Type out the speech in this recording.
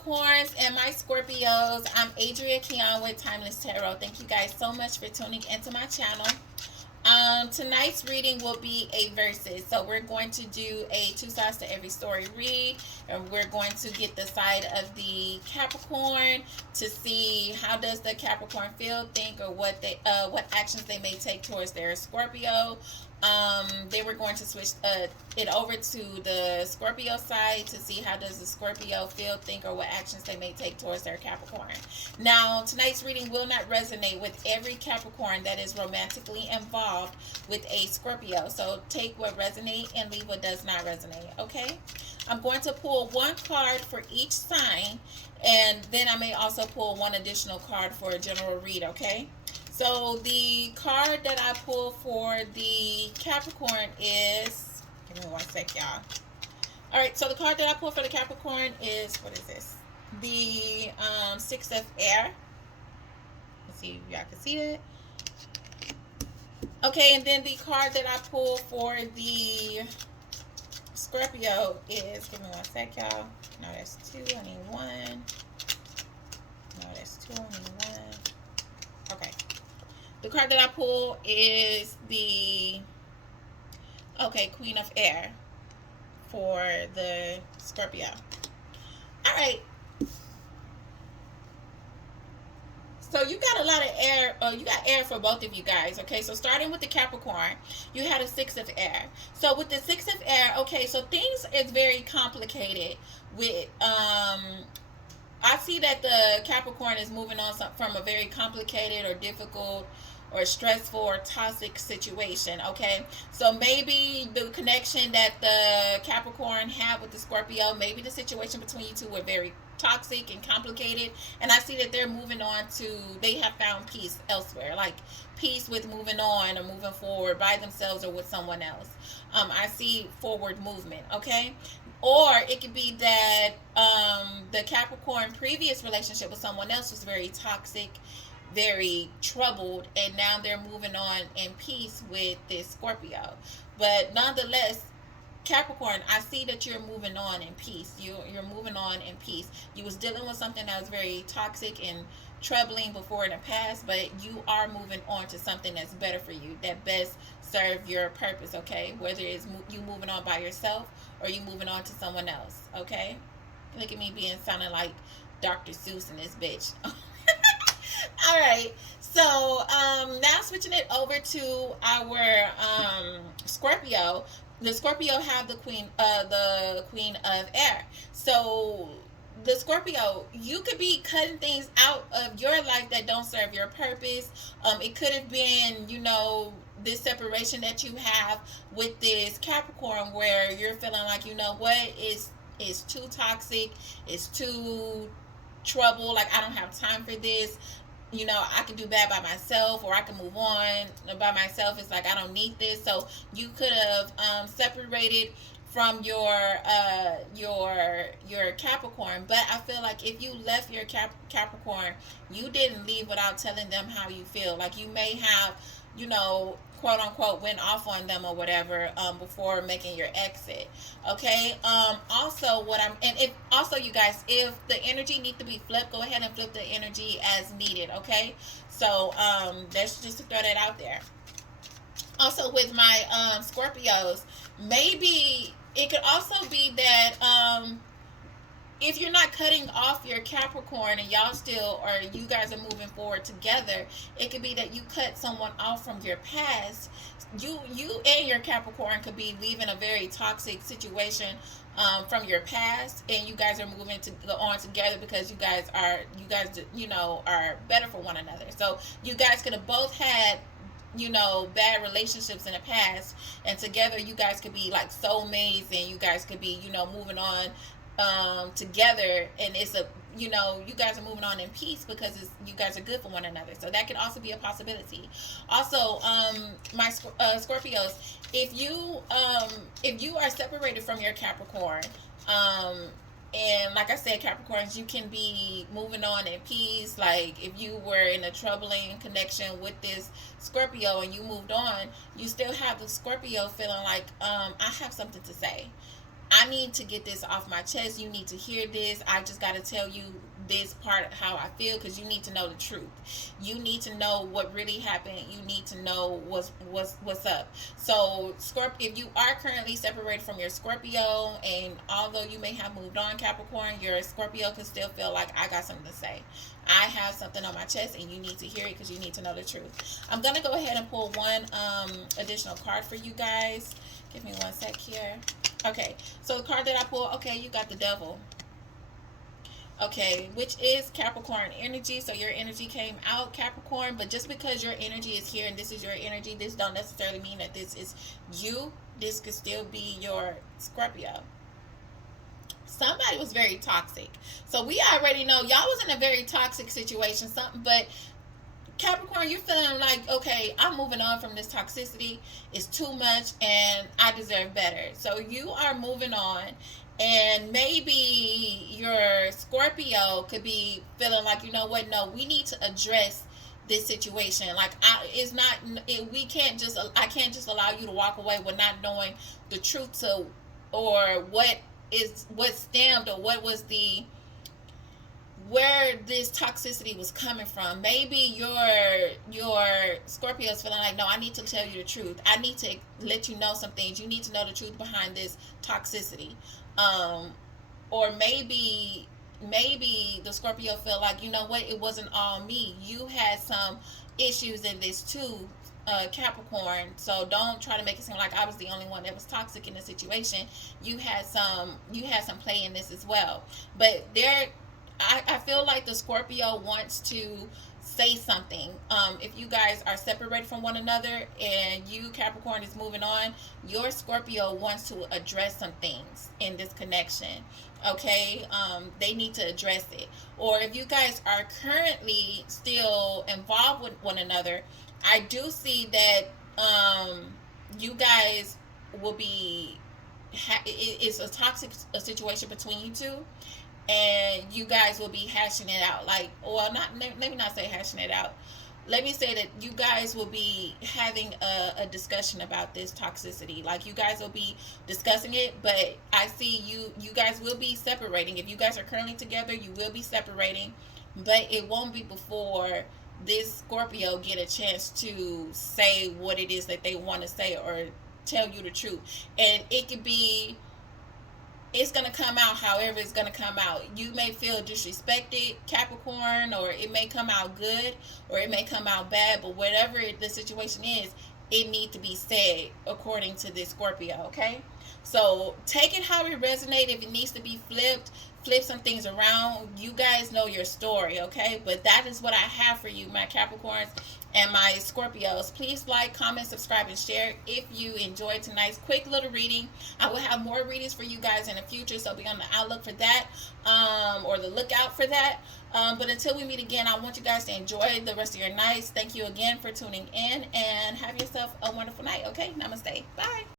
Capricorns and my Scorpios. I'm Adria Keon with Timeless Tarot. Thank you guys so much for tuning into my channel. Tonight's reading will be a verses. So we're going to do a two sides to every story read, and we're going to get the side of the Capricorn to see how does the Capricorn feel, think, or what actions they may take towards their Scorpio. Then we're going to switch it over to the Scorpio side to see how does the Scorpio feel, think, or what actions they may take towards their Capricorn. Now, tonight's reading will not resonate with every Capricorn that is romantically involved with a Scorpio. So take what resonates and leave what does not resonate, okay? I'm going to pull one card for each sign, and then I may also pull one additional card for a general read, okay? So the card that I pull for the Capricorn is, give me one sec, y'all. All right, so the card that I pull for the Capricorn is, what is this? The Six of Air. Let's see if y'all can see that. Okay, and then the card that I pull for the Scorpio is, give me one sec, y'all. No, that's two. I need one. No, that's two. I need one. Okay. The card that I pull is the, Queen of Air for the Scorpio. All right. So you got a lot of air. You got air for both of you guys. Okay, so starting with the Capricorn, you had a Six of Air. So with the Six of Air, okay, so things is very complicated with I see that the Capricorn is moving on from a very complicated or difficult or stressful or toxic situation, okay? So maybe the connection that the Capricorn had with the Scorpio, maybe the situation between you two were very toxic and complicated, and I see that they're moving on to, they have found peace elsewhere, like peace with moving on or moving forward by themselves or with someone else. I see forward movement, okay? Or it could be that the Capricorn previous relationship with someone else was very toxic, very troubled, and now they're moving on in peace with this Scorpio. But nonetheless, Capricorn, I see that you're moving on in peace. You're moving on in peace. You was dealing with something that was very toxic and troubling before in the past, but you are moving on to something that's better for you, that best serve your purpose, okay? Whether it's you moving on by yourself or you moving on to someone else, okay? Look at me sounding like Dr. Seuss in this bitch. All right, so now switching it over to our Scorpio. The Scorpio have the Queen of Air. So the Scorpio, you could be cutting things out of your life that don't serve your purpose. It could have been, this separation that you have with this Capricorn, where you're feeling like, what is too toxic, it's too trouble, like I don't have time for this. I can do bad by myself, or I can move on by myself. It's like I don't need this. So you could have separated from your Capricorn. But I feel like if you left your Capricorn, you didn't leave without telling them how you feel. Like you may have, quote unquote, went off on them or whatever before making your exit. Okay. Also, you guys, if the energy needs to be flipped, go ahead and flip the energy as needed. Okay. So that's just to throw that out there. Also, with my Scorpios, maybe it could also be that if you're not cutting off your Capricorn and y'all still, or you guys are moving forward together, it could be that you cut someone off from your past. You and your Capricorn could be leaving a very toxic situation from your past, and you guys are moving to go on together because you guys are better for one another. So you guys could have both had bad relationships in the past, and together you guys could be like soulmates, and you guys could be moving on together, and it's you guys are moving on in peace because you guys are good for one another. So that could also be a possibility. Also, my Scorpios, if you are separated from your Capricorn, and like I said, Capricorns, you can be moving on in peace. Like if you were in a troubling connection with this Scorpio and you moved on, you still have the Scorpio feeling like I have something to say. I need to get this off my chest. You need to hear this. I just got to tell you this part of how I feel, because you need to know the truth. You need to know what really happened. You need to know what's up. So Scorpio, if you are currently separated from your Scorpio, and although you may have moved on, Capricorn, your Scorpio can still feel like, I got something to say. I have something on my chest, and you need to hear it, because you need to know the truth. I'm gonna go ahead and pull one additional card for you guys. Give me one sec here. Okay, so the card that I pulled, okay, you got the Devil. Okay, which is Capricorn energy. So your energy came out, Capricorn, but just because your energy is here and this is your energy, this don't necessarily mean that this is you. This could still be your Scorpio. Somebody was very toxic. So we already know y'all was in a very toxic situation, something, but Capricorn, you're feeling like, okay, I'm moving on from this toxicity. It's too much and I deserve better. So you are moving on, and maybe your Scorpio could be feeling like, you know what, no, we need to address this situation. Like, it's not, we can't just, I can't just allow you to walk away with not knowing the truth to, or what stemmed, or what was the, where this toxicity was coming from. Maybe your Scorpio is feeling like, no, I need to tell you the truth. I need to let you know some things. You need to know the truth behind this toxicity. Or maybe the Scorpio feel like, you know what, it wasn't all me. You had some issues in this too, Capricorn. So don't try to make it seem like I was the only one that was toxic in the situation. You had some play in this as well. But I feel like the Scorpio wants to say something. If you guys are separated from one another and you, Capricorn, is moving on, your Scorpio wants to address some things in this connection. Okay, they need to address it. Or if you guys are currently still involved with one another, I do see that you guys will be, it's a toxic situation between you two, and you guys will be hashing it out. Like, well, not, let me not say hashing it out. Let me say that you guys will be having a discussion about this toxicity. Like, you guys will be discussing it, but I see you guys will be separating. If you guys are currently together, you will be separating, but it won't be before this Scorpio get a chance to say what it is that they want to say, or tell you the truth. And it could be, it's going to come out however it's going to come out. You may feel disrespected, Capricorn, or it may come out good, or it may come out bad, but whatever the situation is, it needs to be said according to this Scorpio, okay? So take it how it resonates. If it needs to be flipped, flip some things around. You guys know your story, okay? But that is what I have for you, my Capricorns and my Scorpios. Please like, comment, subscribe, and share if you enjoyed tonight's quick little reading. I will have more readings for you guys in the future, so be on the outlook for that, or the lookout for that. But until we meet again, I want you guys to enjoy the rest of your nights. Thank you again for tuning in, and have yourself a wonderful night, okay? Namaste. Bye.